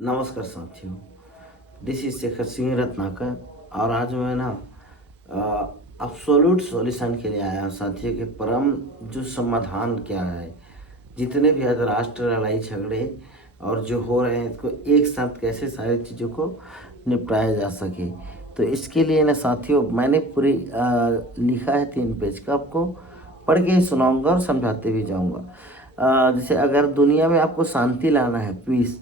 नमस्कार साथियों, this is Shekhar Singh Ratnakar. और आज मैं ना अब्सोल्यूट सॉल्यूशन के लिए आया हूँ साथियों के परम जो समाधान क्या है। जितने भी अंतर्राष्ट्रीय लड़ाई झगड़े और जो हो रहे हैं इसको एक साथ कैसे सारी चीज़ों को निपटाया जा सके। तो इसके लिए ना साथियों मैंने पूरी लिखा है 3 पेज का, आपको पढ़ के ही सुनाऊंगा और समझाते भी जाऊंगा। जैसे अगर दुनिया में आपको शांति लाना है, पीस,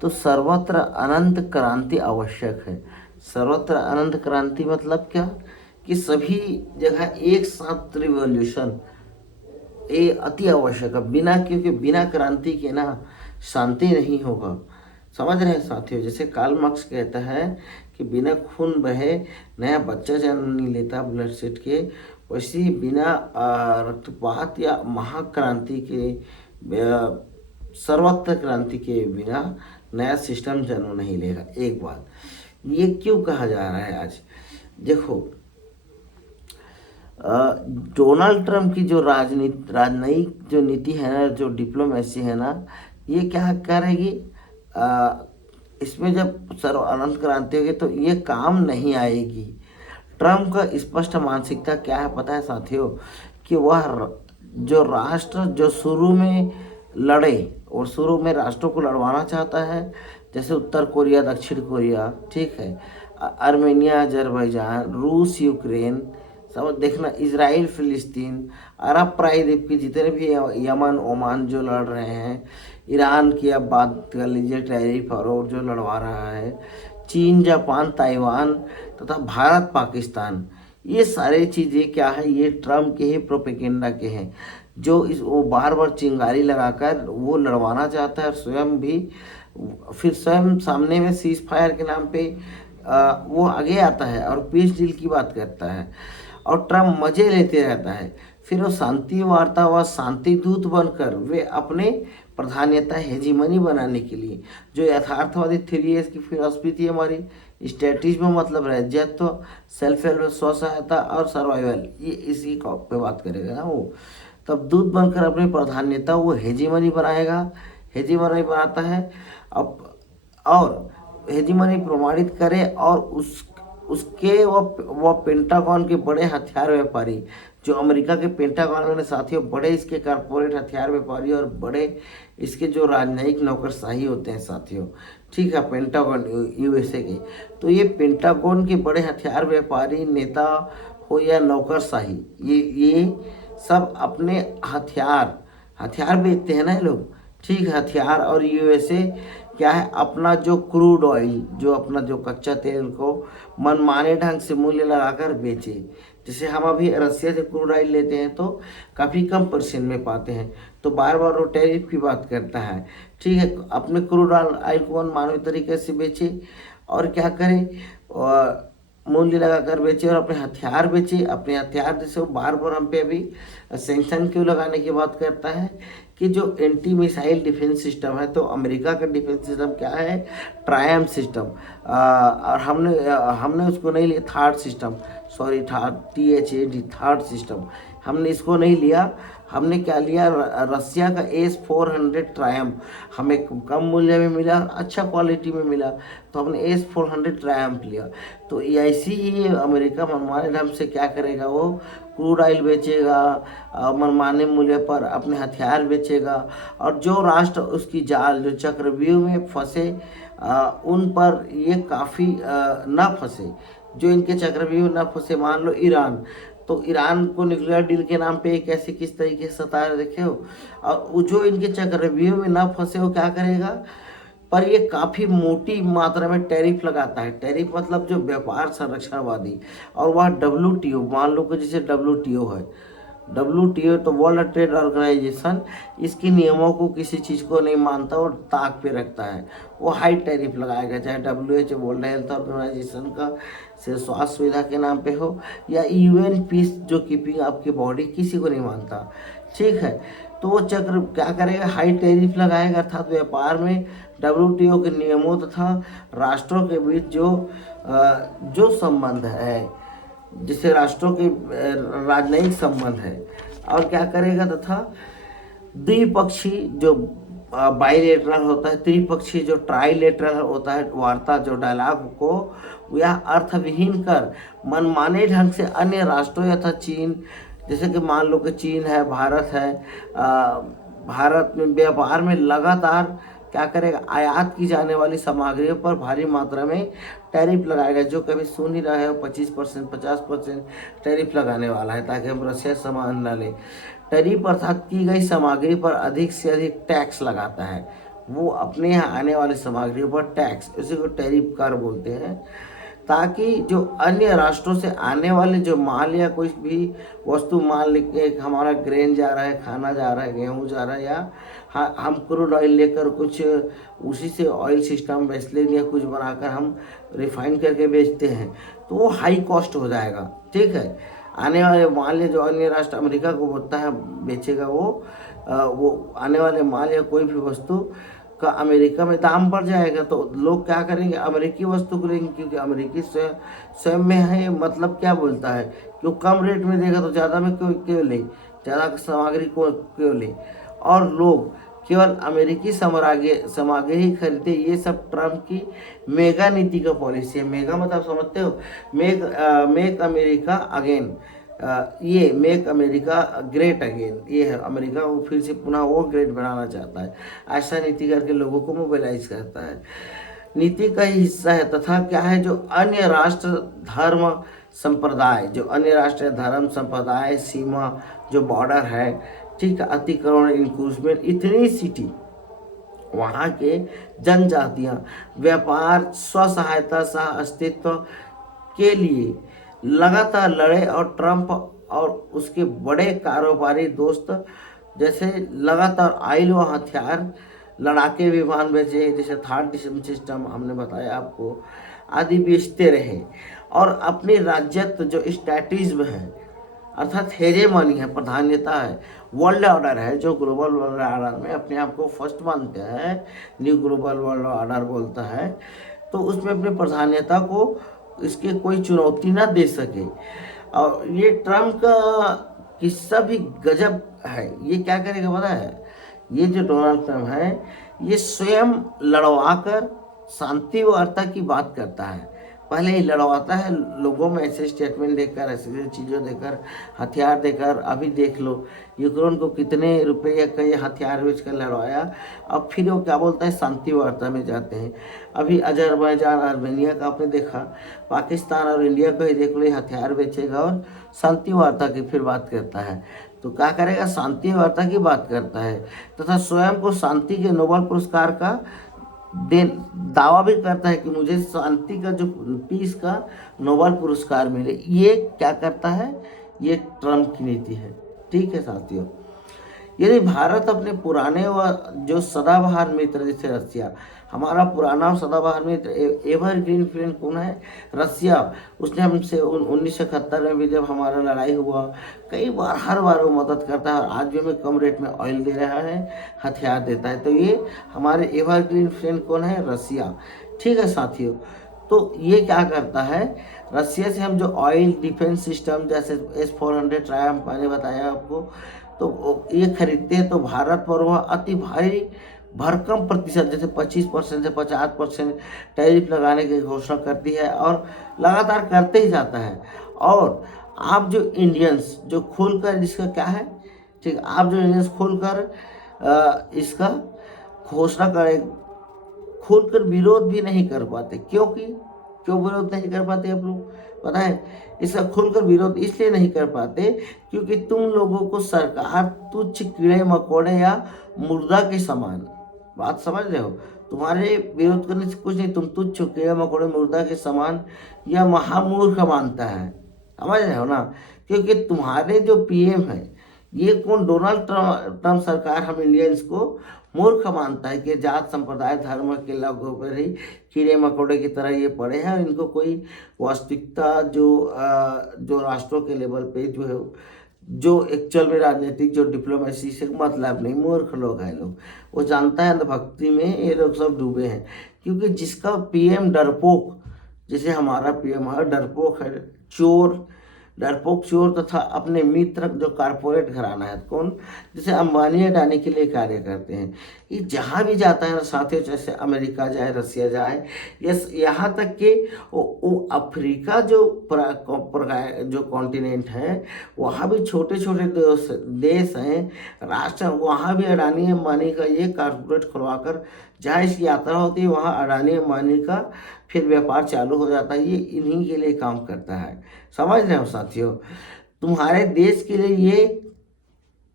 तो सर्वत्र अनंत क्रांति आवश्यक है। सर्वत्र अनंत क्रांति मतलब क्या, कि सभी जगह एक साथ रिवॉल्यूशन ये अति आवश्यक है। बिना, क्योंकि बिना क्रांति के ना शांति नहीं होगा। समझ रहे हैं साथियों, जैसे कार्ल मार्क्स कहता है कि बिना खून बहे नया बच्चा जन्म नहीं लेता ब्लड सेट के, वैसे ही बिना रक्तपात या महाक्रांति के सर्वत्र क्रांति के बिना नया सिस्टम जन्म नहीं लेगा। एक बात ये क्यों कहा जा रहा है आज देखो, डोनाल्ड ट्रंप की जो राजनयिक जो नीति है ना, जो डिप्लोमेसी है ना, ये क्या करेगी, इसमें जब सर्व अनंत क्रांति होगी तो ये काम नहीं आएगी। ट्रंप का स्पष्ट मानसिकता क्या है पता है साथियों, कि वह जो राष्ट्र जो शुरू में लड़े और शुरू में राष्ट्रों को लड़वाना चाहता है, जैसे उत्तर कोरिया, दक्षिण कोरिया, ठीक है, आर्मेनिया, अजरबैजान, रूस, यूक्रेन, सब देखना, इजराइल, फिलिस्तीन, अरब प्रायद्वीप की जितने भी यमन, ओमान जो लड़ रहे हैं, ईरान की अब बात कर लीजिए, टैरिफ और जो लड़वा रहा है, चीन, जापान, ताइवान तथा भारत, पाकिस्तान, ये सारे चीज़ें क्या है, ये ट्रम्प के ही प्रोपेगेंडा के हैं, जो इस वो बार बार चिंगारी लगाकर वो लड़वाना चाहता है, स्वयं भी फिर स्वयं सामने में सीज फायर के नाम पे वो आगे आता है और पीस डील की बात करता है और ट्रम्प मजे लेते रहता है। फिर वो शांति वार्ता व शांति दूत बनकर वे अपने प्रधानता हेजीमनी बनाने के लिए, जो यथार्थवादी 3S की फिलॉसफी थी हमारी, स्ट्रेटिज्म मतलब राज्यत्व, सेल्फ हेल्प, स्व सहायता और सर्वाइवल, ये इसी का पे बात करेगा ना वो। तब दूत बनकर अपनी प्रधानता वो हेजीमनी बनाएगा, हेजीमनी बनाता है अब, और हेजीमनी प्रमाणित करे और उसके वो पेंटागन के बड़े हथियार व्यापारी, जो अमेरिका के पेंटागन में साथियों बड़े इसके कारपोरेट हथियार व्यापारी और बड़े इसके जो राजनयिक नौकरशाही होते हैं साथियों, ठीक है, पेंटागन USA के, तो ये पेंटागन के बड़े हथियार व्यापारी नेता हो या नौकरशाही, ये सब अपने हथियार बेचते हैं ना ये लोग, ठीक है, हथियार। और USA क्या है, अपना जो क्रूड ऑयल, जो अपना जो कच्चा तेल को मनमाने ढंग से मूल्य लगाकर बेचे। जैसे हम अभी रसिया से क्रूड ऑयल लेते हैं तो काफ़ी कम परसेंट में पाते हैं, तो बार बार वो टैरिफ की बात करता है, ठीक है, अपने क्रूड ऑयल को मनमाने तरीके से बेचे और क्या करे, मूल्य लगाकर बेचे और अपने हथियार बेचे। अपने हथियार जैसे वो बार बार हम पे अभी सेंक्शन क्यों लगाने की बात करता है, कि जो एंटी मिसाइल डिफेंस सिस्टम है, तो अमेरिका का डिफेंस सिस्टम क्या है, ट्रायम्फ सिस्टम, और हमने उसको नहीं लिया, third system, sorry, THAAD, third system, हमने इसको नहीं लिया। हमने क्या लिया, रसिया का S-400 ट्रायम्फ, हमें कम मूल्य में मिला, अच्छा क्वालिटी में मिला, तो हमने S-400 ट्रायम्फ लिया। तो ऐसी ही अमेरिका मनमाने ढंग से क्या करेगा, वो क्रूड ऑयल बेचेगा, मनमाने मूल्य पर अपने हथियार बेचेगा, और जो राष्ट्र उसकी जाल, जो चक्रव्यूह में फंसे, उन पर ये काफ़ी न फंसे, जो इनके चक्रव्यूह न फंसे, मान लो ईरान, तो ईरान को न्यूक्लियर डील के नाम पे कैसे किस तरीके से सता रहे देखे हो, और जो इनके चक्रव्यूह में ना फंसे हो क्या करेगा, पर ये काफ़ी मोटी मात्रा में टैरिफ लगाता है। टैरिफ मतलब जो व्यापार संरक्षणवादी, और वह WTO, मान लो कि जैसे WTO है, WTO तो वर्ल्ड ट्रेड ऑर्गेनाइजेशन, इसके नियमों को किसी चीज़ को नहीं मानता और ताक पे रखता है, वो हाई टैरिफ लगाएगा, चाहे WHO, वर्ल्ड हेल्थ ऑर्गेनाइजेशन का से स्वास्थ्य सुविधा के नाम पे हो, या UN पीस जो कीपिंग आपकी बॉडी, किसी को नहीं मानता, ठीक है। तो वो चक्र क्या करेगा, हाई टैरिफ लगाएगा, अर्थात व्यापार में WTO के नियमों तथा राष्ट्रों के बीच जो संबंध है, जिसे राष्ट्रों के राजनयिक संबंध है, और क्या करेगा, तथा द्विपक्षीय जो बाइलेटरल होता है, त्रिपक्षीय जो ट्राइलेटरल होता है वार्ता जो डायलॉग को यह अर्थविहीन कर मनमाने ढंग से अन्य राष्ट्रों यथा चीन, जैसे कि मान लो कि चीन है, भारत है, भारत में व्यापार में लगातार क्या करेगा, आयात की जाने वाली सामग्रियों पर भारी मात्रा में टैरिफ लगाएगा। जो कभी सुन ही रहे हो 25% 50% टैरिफ लगाने वाला है ताकि हम रशिया सामान न लें। टैरिफ अर्थात की गई सामग्री पर अधिक से अधिक टैक्स लगाता है, वो अपने यहाँ आने वाली सामग्रियों पर टैक्स, उसी को टैरिफ कर बोलते हैं, ताकि जो अन्य राष्ट्रों से आने वाले जो माल या कोई भी वस्तु, मान लेके हमारा ग्रेन जा रहा है, खाना जा रहा है, गेहूँ जा रहा है, या हम क्रूड ऑयल लेकर कुछ उसी से ऑयल सिस्टम वेस्टलेन या कुछ बनाकर हम रिफाइन करके बेचते हैं, तो वो हाई कॉस्ट हो जाएगा। ठीक है, आने वाले माल जो अन्य राष्ट्र अमेरिका को बोलता है बेचेगा, वो आने वाले माल या कोई भी वस्तु का अमेरिका में दाम बढ़ जाएगा, तो लोग क्या करेंगे, अमेरिकी वस्तु को लेंगे, क्योंकि अमेरिकी स्वयं में है, मतलब क्या बोलता है कि वो कम रेट में देगा तो ज़्यादा में क्यों ले, ज़्यादा सामग्री को क्यों ले, और लोग केवल अमेरिकी सामग्री ही खरीदते। ये सब ट्रम्प की मेगा नीति का पॉलिसी है। मेगा मतलब समझते हो, मेक अमेरिका अगेन, ये मेक अमेरिका ग्रेट अगेन, ये है अमेरिका को फिर से पुनः वो ग्रेट बनाना चाहता है। ऐसा नीति करके लोगों को मोबिलाइज करता है, नीति का ही हिस्सा है। तथा क्या है, जो अन्य राष्ट्र धर्म संप्रदाय, जो अन्य राष्ट्र धर्म संप्रदाय सीमा जो बॉर्डर है, ठीक है, अतिक्रमण इंक्रूजमेंट, इतनी सिटी वहाँ के जनजातियाँ व्यापार स्व सहायता सह अस्तित्व के लिए लगातार लड़े, और ट्रंप और उसके बड़े कारोबारी दोस्त जैसे लगातार ऑयल व हथियार, लड़ाके विमान बेचे, जैसे थर्ड सिस्टम हमने बताया आपको, आदि बेचते रहे, और अपनी राज्यत्व जो स्टैटिज्म है अर्थात हेजेमनी है, प्रधान्यता है, वर्ल्ड ऑर्डर है, जो ग्लोबल वर्ल्ड ऑर्डर में अपने आप को फर्स्ट मानते हैं, न्यू ग्लोबल वर्ल्ड ऑर्डर बोलता है, तो उसमें अपनी प्रधान्यता को इसके कोई चुनौती ना दे सके। और ये ट्रम्प का किस्सा भी गजब है। ये क्या करेगा पता है, ये जो डोनाल्ड ट्रम्प है ये स्वयं लड़वा कर शांति वार्ता की बात करता है, पहले ही लड़वाता है लोगों में, ऐसे स्टेटमेंट देकर, ऐसे चीज़ों देकर, हथियार देकर। अभी देख लो यूक्रेन को कितने रुपये का ये हथियार बेच कर लड़वाया, अब फिर वो क्या बोलता है, शांति वार्ता में जाते हैं। अभी अजरबैजान आर्मेनिया का आपने देखा, पाकिस्तान और इंडिया को ही देख लो, ये हथियार बेचेगा और शांति वार्ता की फिर बात करता है। तो क्या करेगा, शांति वार्ता की बात करता है, तथा स्वयं को शांति के नोबेल पुरस्कार का दावा भी करता है कि मुझे शांति का जो पीस का नोबेल पुरस्कार मिले। ये क्या करता है, ये ट्रम्प की नीति है। ठीक है साथियों, यदि भारत अपने पुराने व जो सदाबहार मित्र जैसे रसिया, हमारा पुराना और सदाबहार मित्र एवरग्रीन फ्रेंड कौन है, रसिया, उसने हमसे 1971 में भी जब हमारा लड़ाई हुआ कई बार, हर बार वो मदद करता है, और आज भी हमें कम रेट में ऑयल दे रहा है, हथियार देता है। तो ये हमारे एवरग्रीन फ्रेंड कौन है, रसिया। ठीक है साथियों, तो ये क्या करता है, रसिया से हम जो ऑयल डिफेंस सिस्टम जैसे S-400 ट्रायम्फ मैंने बताया आपको, तो ये खरीदते हैं, तो भारत पर वह अति भारी भरकम प्रतिशत जैसे 25% से 50% टैरिफ लगाने की घोषणा करती है, और लगातार करते ही जाता है। और आप जो इंडियंस जो खुलकर इसका क्या है, ठीक, आप जो इंडियंस खुलकर इसका घोषणा करें, खुलकर विरोध भी नहीं कर पाते, क्यों विरोध नहीं कर पाते आप लोग पता है, इसका खुलकर विरोध इसलिए नहीं कर पाते क्योंकि तुम लोगों को सरकार तुच्छ कीड़े मकोड़े या मुर्दा के समान, बात समझ रहे हो, तुम्हारे विरोध करने से कुछ नहीं, तुम तुच्छ कीड़े मकोड़े मुर्दा के समान या महामूर्ख मानता है, समझ रहे हो ना। क्योंकि तुम्हारे जो पीएम है ये कौन, डोनाल्ड ट्रम्प सरकार हम इंडियंस को मूर्ख मानता है कि जात संप्रदाय धर्म के लोगों पर ही कीड़े मकोड़े की तरह ये पड़े हैं, और इनको कोई वास्तविकता जो राष्ट्रों के लेवल पे जो है, जो एक्चुअल में राजनीतिक जो डिप्लोमेसी से मतलब नहीं, मूर्ख लोग हैं लोग। वो जानता है भक्ति में ये लोग सब डूबे हैं, क्योंकि जिसका पीएम डरपोक, जैसे हमारा पीएम है डरपोक है, चोर, डरपोक चोर तथा अपने मित्र जो कारपोरेट घराना है, कौन, जैसे अंबानी अडानी के लिए कार्य करते हैं, ये जहाँ भी जाता है ना साथियों, जैसे अमेरिका जाए, रसिया जाए, यस, यहाँ तक कि वो अफ्रीका जो कॉन्टिनेंट है, वहाँ भी छोटे छोटे देश हैं, राष्ट्र, वहाँ भी अडानी अंबानी का ये कारपोरेट खुलवाकर जहाँ इसकी यात्रा होती है, वहाँ अडानी अंबानी का फिर व्यापार चालू हो जाता है। ये इन्हीं के लिए काम करता है, समझ रहे हो साथियों। तुम्हारे देश के लिए ये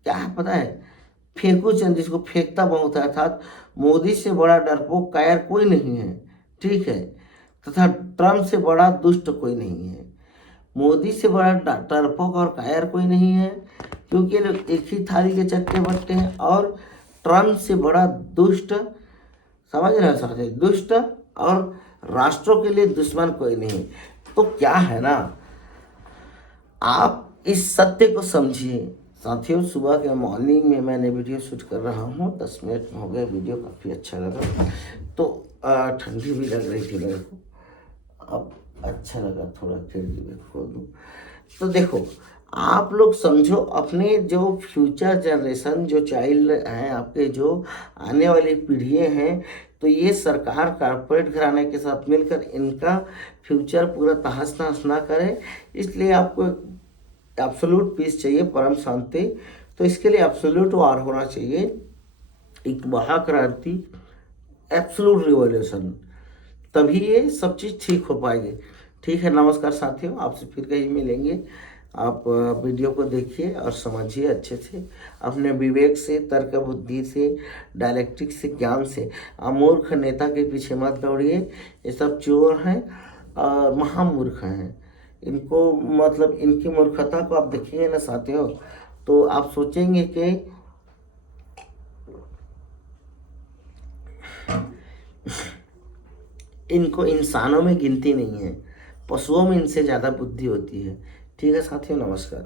क्या है पता है, फेंकू चंद, जिसको फेंकता बहुत है, अर्थात मोदी से बड़ा डरपोक कायर कोई नहीं है, ठीक है, तथा ट्रम्प से बड़ा दुष्ट कोई नहीं है। मोदी से बड़ा डरपोक और कायर कोई नहीं है, क्योंकि ये लोग एक ही थाली के चट्टे बट्टे हैं, और ट्रम्प से बड़ा दुष्ट, समझ रहे हो साथी, दुष्ट और राष्ट्रों के लिए दुश्मन कोई नहीं। तो क्या है ना, आप इस सत्य को समझिए साथियों। सुबह के मॉर्निंग में मैंने वीडियो शूट कर रहा हूँ, 10 मिनट हो गए, वीडियो काफ़ी अच्छा लगा, तो ठंडी भी लग रही थी मेरे को, अब अच्छा लगा थोड़ा खिड़की में खोल दूँ। तो देखो, आप लोग समझो, अपने जो फ्यूचर जनरेशन, जो चाइल्ड हैं आपके, जो आने वाली पीढ़ियाँ हैं, तो ये सरकार कारपोरेट घराने के साथ मिलकर इनका फ्यूचर पूरा तहस नहस ना करे। इसलिए आपको एब्सोल्यूट पीस चाहिए, परम शांति। तो इसके लिए एब्सोल्यूट वार होना चाहिए, एक महाक्रांति, एब्सोल्यूट रिवॉल्यूशन, तभी ये सब चीज़ ठीक हो पाएगी। ठीक है, नमस्कार साथियों, आपसे फिर कहीं मिलेंगे। आप वीडियो को देखिए और समझिए अच्छे से, अपने विवेक से, तर्क बुद्धि से, डायलेक्टिक से, ज्ञान से। अमूर्ख नेता के पीछे मत दौड़िए, ये सब चोर हैं और महामूर्ख हैं। इनको मतलब इनकी मूर्खता को आप देखेंगे ना साथियों, तो आप सोचेंगे कि इनको इंसानों में गिनती नहीं है, पशुओं में इनसे ज़्यादा बुद्धि होती है। ठीक है साथियों, नमस्कार।